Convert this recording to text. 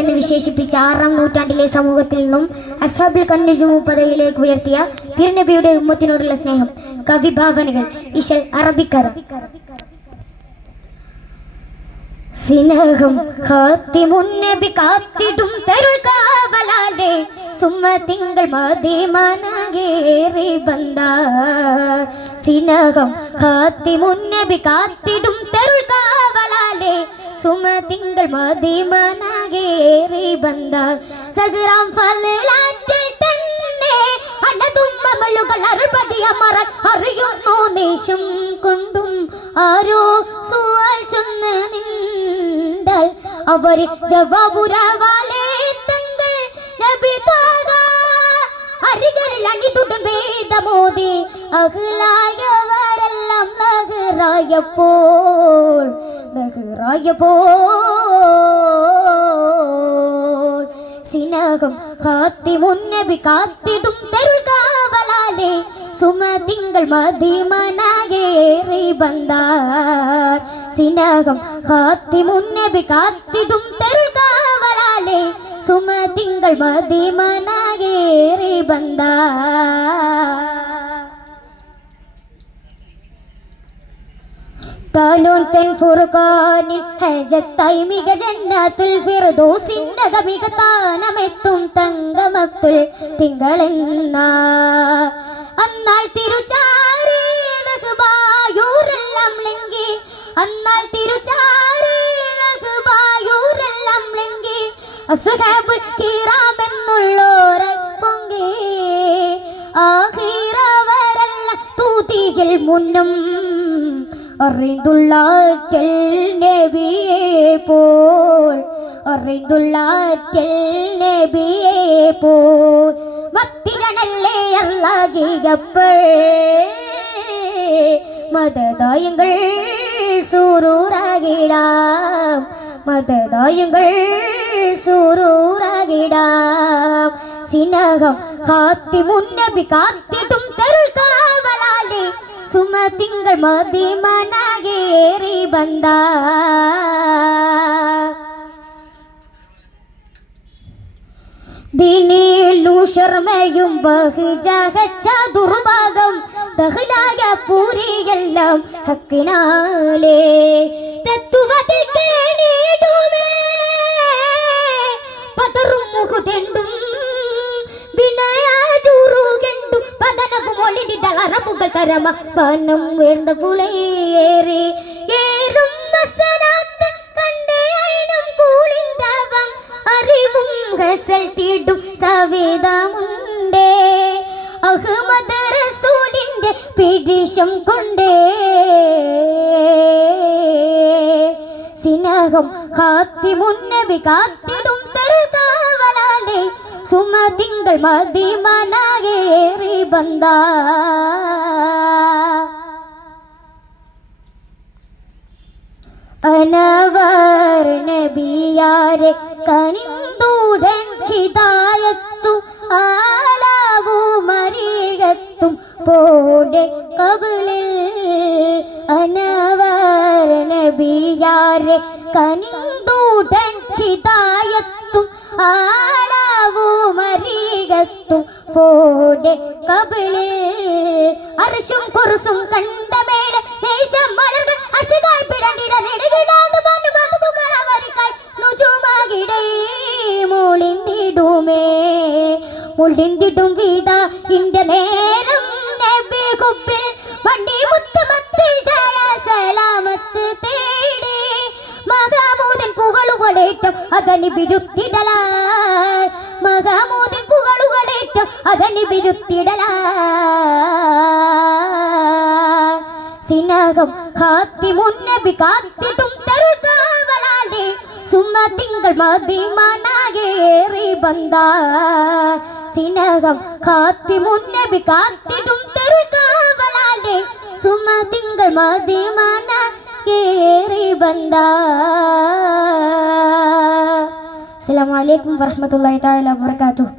എന്ന് വിശേഷിപ്പിച്ച ആറാം നൂറ്റാണ്ടിലെ സമൂഹത്തിൽ നിന്നും അസ്വാബിൽ കന്നുജു മുപ്പതയിലേക്ക് ഉയർത്തിയ തിരുനബിയുടെ ഉമ്മത്തിനോടുള്ള സ്നേഹം കവിഭാവനകൾ ഇശൽ സിനഹം സ്നേഹം ഹാത്തിമുന്നബി കാത്തിടും തരുൾ കാവലാലെ സുമ തിങ്കൾ മതിമനകേറി സിനഹം സ്നേഹം ഹാത്തിമുന്നബി കാത്തിടും തരുൾ കാവലാലെ സുമ തിങ്കൾ മതിമനകേറി ബന്ധ സഗ്രാം ഫലാറ്റിൽ തന്നെ അനതുമ്മലുകൾ അറുപതിയമറ അറിയുന്നു. ദേശം കൊണ്ടും ആരോ സുവാൽ ചൊന്ന് നിന്താൽ അവർ ജവാബുരവാലേ തങ്ങൾ നബി താക അരികളിൽ അണിതുടൻ വേദമോദി അഖിലായവരെല്ലാം ലഹറായപ്പോൾ ലഹറായപ്പോൾ സിനകം കാത്തി മുന്നബി കാത്തിടും തരുൾ കാവലാലെ സുമ തിങ്കൾ മതിമനകേറി ബന്ധാർ സിനകം കാത്തി മുന്നബി കാത്തിടും തരുൾ കാവലാലെ സുമ തിങ്കൾ മതിമനകേറി ബന്ധാർ താനോൻ തൻ ഫുർഖാനിൽ ഹജത്തായി മിക ജന്നാത്തുൽ ഫിർദൗസിന്റെ മിക താനമെത്തും തങ്കമത്തുൽ തിങ്കളെന്ന. അന്നാൽ തിരുചാരേതക് ലിംഗി അന്നാൽ തിരുചാരേതക് ലിംഗി ലിങ്കി അസുഹാബുൽ കിറാമെന്നുള്ളോരെ പൊങ്കി. ആഹിറവരെല്ലാം തൂതിയിൽ മുന്നും അറിന്തുള്ളാറ്റൽ നബിയെ പോൽ അറിന്തുള്ളാറ്റൽ നബിയെ പോൽ ഭക്തിജനല്ലേ അല്ലാകിയപ്പോൾ മതദായങ്ങൾ സൂറൂറാകിടാം മതദായങ്ങൾ സൂറൂറാകിടാം സിനഹം കാത്തി മുന്നബി കാത്തിടും തരുൾ കാവലാലേ സുമ തിങ്കൾ മതിമനകേറി ബന്ദ ദിനീലു ശർമ്മയും ബഹുജാഗച്ച ദുർഭാഗം ബഹുലായ പൂരിയെല്ലാം ഹക്കിനാലേ. തത്തുവതിൽ நரம்புகள் தரமா பானம் உயர்ந்த புலை ஏறி ஏறும் வசனத்து கண்டு ஐனம் கூலிந்தவம். அறிவும் கசல் தீடும் சவேதம் உண்டே. அகமது ரசூலிൻ്റെ பிடிஷம் கொண்டே. சினகம் காத்தி முன்னபி காத்திடும் தருதான் തിങ്കൾ മതിമനകേറി ബന്ദ അനവർ നബിയാരെ കണിന്തൂരൻ ആലാവൂ മരീകത്തും പോടെ കബിളിൽ അനവർ നബിയാരെ കണിന്തൂരൻ ഹിതായത്തും ആലാവു മരീകത്തും പോടെ കബിളിൽ അർശും കുർസും കണ്ടമേലെ ദേശം മലർക അശകായി പിടണ്ടിട നെടുകിടാന്ന് പറഞ്ഞു ബന്ധുക്കൾ അവരിക്കായി നുജുമാകിടേ മുളിന്തിടുമേ. മുളിന്തിടും വീത ഇന്റെ നേരം നബി കുപ്പിൽ വണ്ടി മുത്ത് മത്തിൽ ജയ സലാമത്ത് തേടി. മകാമൂതൻ പുകളുകളേറ്റം അതനി ബിരുത്തിടല മകാമൂതൻ പുകളുകളേറ്റം അതനി ബിരുത്തിടല സിനകം കാത്തി മുന്നബി കാത്തിട്ടും തരുൾ കാവലാലെ സുമ തിങ്കൾ മതിമനകേറി ബന്ദ സിനകം കാത്തി മുന്നബി കാത്തിട്ടും തരുൾ കാവലാലെ സുമ തിങ്കൾ മതിമനകേറി ബന്ദ അസ്സലാമു അലൈക്കും വറഹ്മത്തുള്ളാഹി തആല വബറകാതുഹു